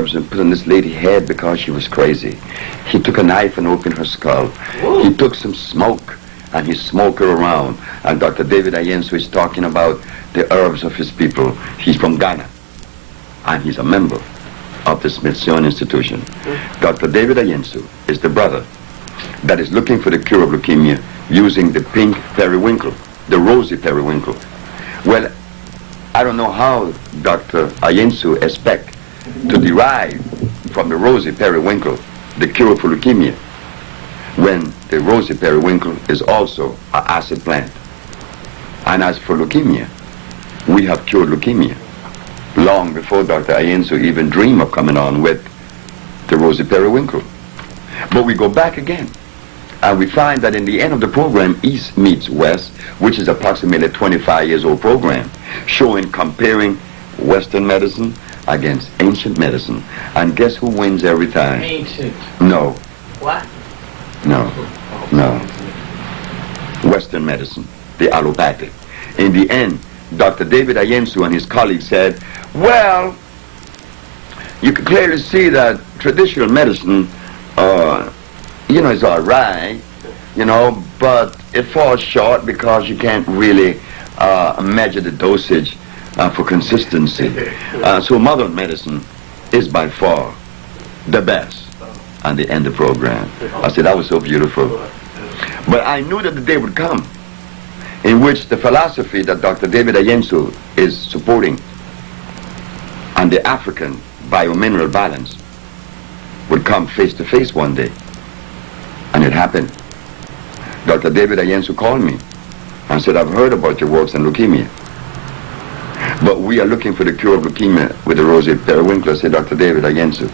herbs and put on this lady's head because she was crazy. He took a knife and opened her skull. Whoa. He took some smoke and he smoked her around. And Dr. David Ayensu is talking about the herbs of his people. He's from Ghana, and he's a member of the Smithsonian Institution. Dr. David Ayensu is the brother that is looking for the cure of leukemia using the pink periwinkle, the rosy periwinkle. Well, I don't know how Dr. Ayensu expects to derive from the rosy periwinkle the cure for leukemia when the rosy periwinkle is also an acid plant. And as for leukemia, we have cured leukemia long before Dr. Ayensu even dreamed of coming on with the rosy periwinkle. But we go back again, and we find that in the end of the program, East meets West, which is approximately a 25 years old program, showing, comparing Western medicine against ancient medicine. And guess who wins every time? Ancient. No. What? No. No. Western medicine, the allopathic. In the end, Dr. David Ayensu and his colleagues said, well, you can clearly see that traditional medicine, is all right, but it falls short because you can't really measure the dosage for consistency. So modern medicine is by far the best. And they end the program. I said, that was so beautiful. But I knew that the day would come in which the philosophy that Dr. David Ayensu is supporting and the African biomineral balance would come face to face one day. And it happened. Dr. David Ayensu called me and said, I've heard about your works on leukemia, but we are looking for the cure of leukemia with the rosy periwinkle. I said, Dr. David Ayensu,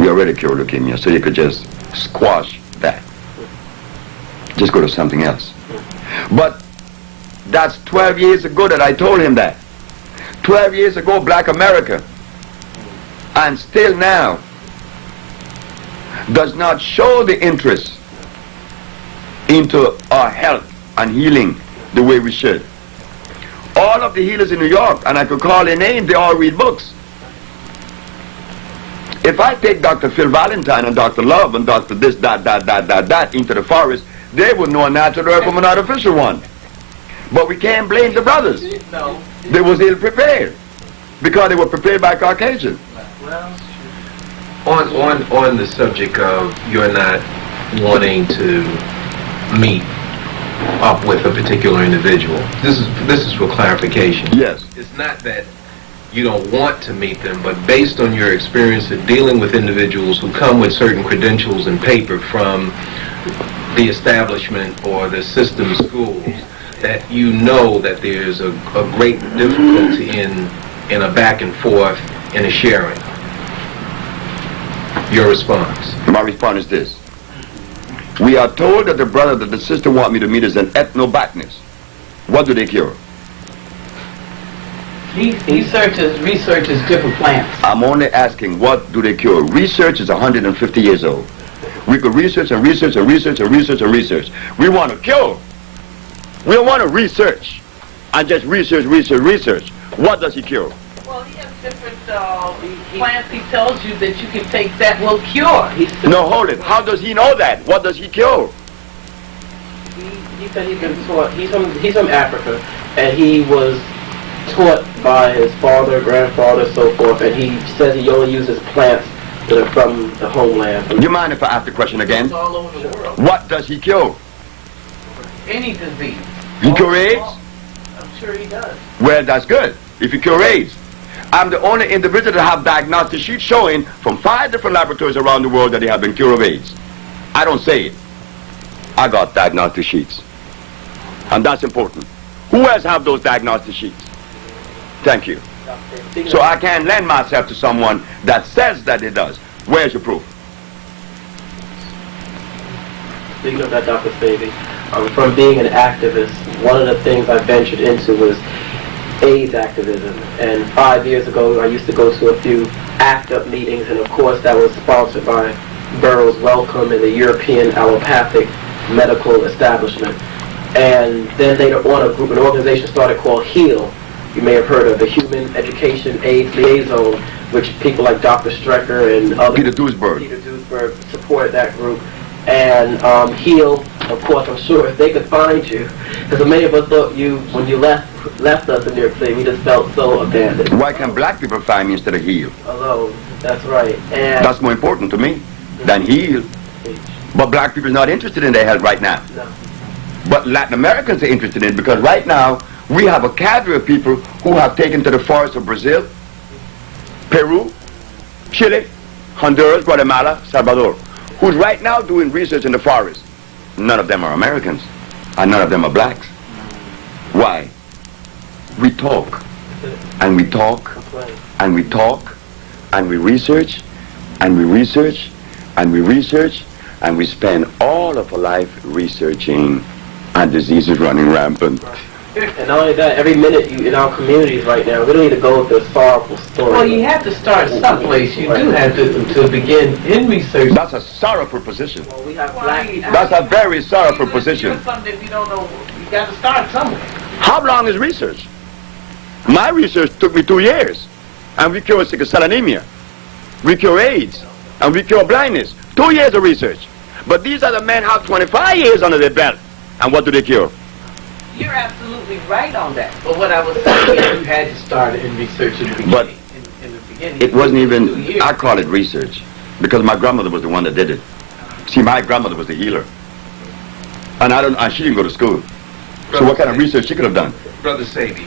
we already cured leukemia, so you could just squash that. Just go to something else. But that's 12 years ago that I told him that. 12 years ago, Black America, and still now, does not show the interest into our health and healing the way we should. All of the healers in New York, and I could call their names, they all read books. If I take Dr. Phil Valentine and Dr. Love and Dr. this, that into the forest, they would know a natural herb from an artificial one. But we can't blame the brothers. No. They was ill prepared because they were prepared by Caucasians. Well, on the subject of you're not wanting to meet up with a particular individual, this is for clarification. Yes. It's not that you don't want to meet them, but based on your experience of dealing with individuals who come with certain credentials and paper from the establishment or the system schools, that you know that there's a great difficulty in a back and forth, in a sharing. Your response? My response is this. We are told that the brother that the sister want me to meet is an ethnobotanist. What do they cure? he researches different plants. I'm only asking, what do they cure? Research is 150 years old. We could research and research and research and research and research. We want to cure. We don't want to research and just research. What does he cure? Well, he has different plants. He tells you that you can take that will cure. No, hold it. How does he know that? What does he cure? He said he's been taught. He's from Africa, and he was taught by his father, grandfather, so forth. And he says he only uses plants that are from the homeland. Do you mind if I ask the question again? It's all over the world. What does he cure? Any disease. He cure AIDS? I'm sure he does. Well, that's good. If he cure AIDS. I'm the only individual to have diagnostic sheets showing from 5 different laboratories around the world that they have been cured of AIDS. I don't say it. I got diagnostic sheets. And that's important. Who else have those diagnostic sheets? Thank you. So I can't lend myself to someone that says that it does. Where's your proof? Speaking of that, Dr. Sebi, from being an activist, one of the things I ventured into was AIDS activism. And 5 years ago, I used to go to a few ACT UP meetings, and of course that was sponsored by Burroughs Wellcome and the European Allopathic Medical Establishment. And then later on, an organization started called HEAL. You may have heard of the Human Education AIDS Liaison, which people like Dr. Strecker and others, Peter Duisberg. Peter Duisberg support that group. And HEAL, of course, I'm sure if they could find you, because many of us thought when you left us in New York City, we just felt so abandoned. Why can't black people find me instead of HEAL? Alone, that's right. And That's more important to me than HEAL. But black people are not interested in their health right now. No. But Latin Americans are interested in it because right now we have a cadre of people who have taken to the forests of Brazil, Peru, Chile, Honduras, Guatemala, Salvador, who's right now doing research in the forest. None of them are Americans, and none of them are blacks. Why? We talk, and we talk, and we talk, and we research, and we research, and we research, and we spend all of our life researching, and disease is running rampant. And not only that, every minute in our communities right now, we don't need to go with the sorrowful story. Well, you have to start someplace. You do have to begin in research. That's a sorrowful position. Well, we have black people. That's a very sorrowful position. Something if you don't know, you got to start somewhere. How long is research? My research took me 2 years, and we cure sickle cell anemia, we cure AIDS, and we cure blindness. 2 years of research. But these other men have 25 years under their belt, and what do they cure? You're absolutely right on that. But what I was saying is you had to start in research in the beginning. But in the beginning, it wasn't 2 even, years. I call it research, because my grandmother was the one that did it. See, my grandmother was the healer. And she didn't go to school. So what kind of research she could have done? Brother Sebi,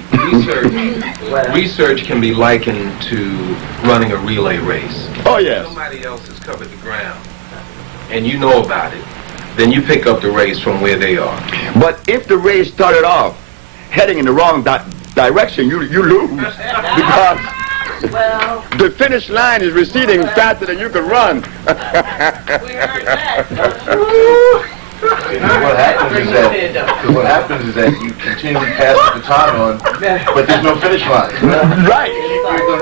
research can be likened to running a relay race. Oh, yes. Somebody else has covered the ground, and you know about it. Then you pick up the race from where they are. But if the race started off heading in the wrong direction, you lose. Because Well, the finish line is receding faster than you can run. we heard that. What happens is that you continue to pass the baton on, but there's no finish line. Right.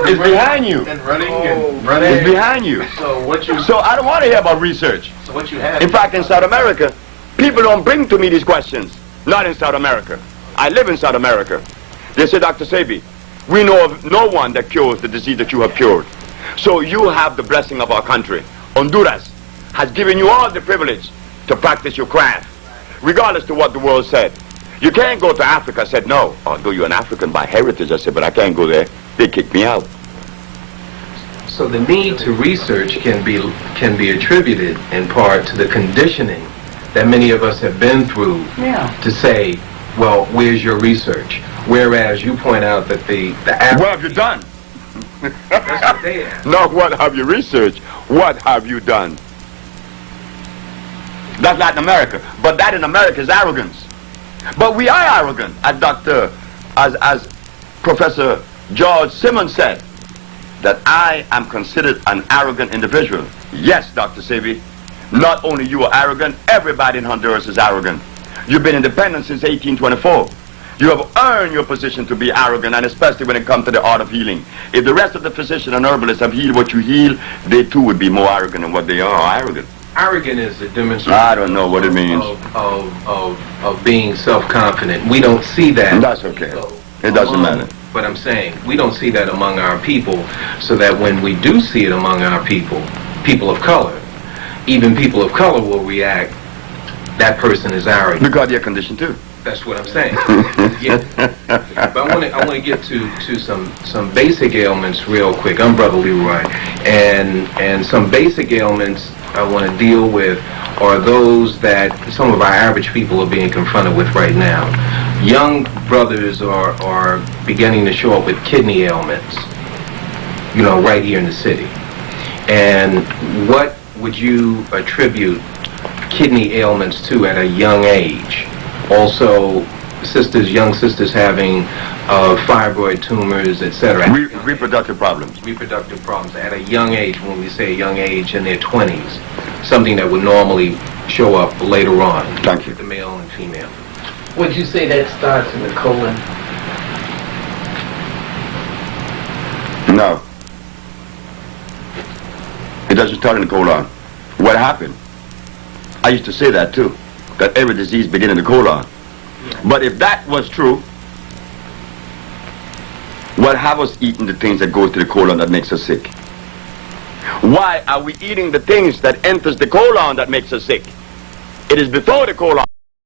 It's behind you. And running and running. It's behind you. So I don't want to hear about research. So what you have. In fact, in South America, people don't bring to me these questions. Not in South America. I live in South America. They say, Dr. Sebi, we know of no one that cures the disease that you have cured. So you have the blessing of our country. Honduras has given you all the privilege to practice your craft, regardless to what the world said. You can't go to Africa. I said, no. Although you're an African by heritage, I said, but I can't go there. They kicked me out. So the need to research can be attributed in part to the conditioning that many of us have been through to say, well, where's your research? Whereas you point out that What have you done? that's what they ask. Not what have you researched. What have you done? That's Latin America. But that in America is arrogance. But we are arrogant, as Professor George Simmons said, that I am considered an arrogant individual. Yes, Dr. Sebi, not only you are arrogant, everybody in Honduras is arrogant. You've been independent since 1824. You have earned your position to be arrogant, and especially when it comes to the art of healing. If the rest of the physicians and herbalists have healed what you heal, they too would be more arrogant than what they are arrogant. Arrogant is a demonstration. I don't know what it means. Of being self-confident. We don't see that. That's okay. It doesn't matter. But I'm saying we don't see that among our people, so that when we do see it among our people, people of color, even people of color will react, that person is arrogant. Because they're conditioned too. That's what I'm saying. Yeah. But I want to get to some basic ailments real quick. I'm Brother Leroy, and some basic ailments I want to deal with are those that some of our average people are being confronted with right now. Young brothers are beginning to show up with kidney ailments, right here in the city. And what would you attribute kidney ailments to at a young age? Also, young sisters having fibroid tumors, etc. Reproductive problems. Reproductive problems at a young age, when we say young age, in their 20s. Something that would normally show up later on. Thank you. The male and female. would you say that starts in the colon? No. It doesn't start in the colon. What happened? I used to say that too, that every disease begins in the colon. But if that was true, what have us eating the things that go to the colon that makes us sick? Why are we eating the things that enters the colon that makes us sick? It is before the colon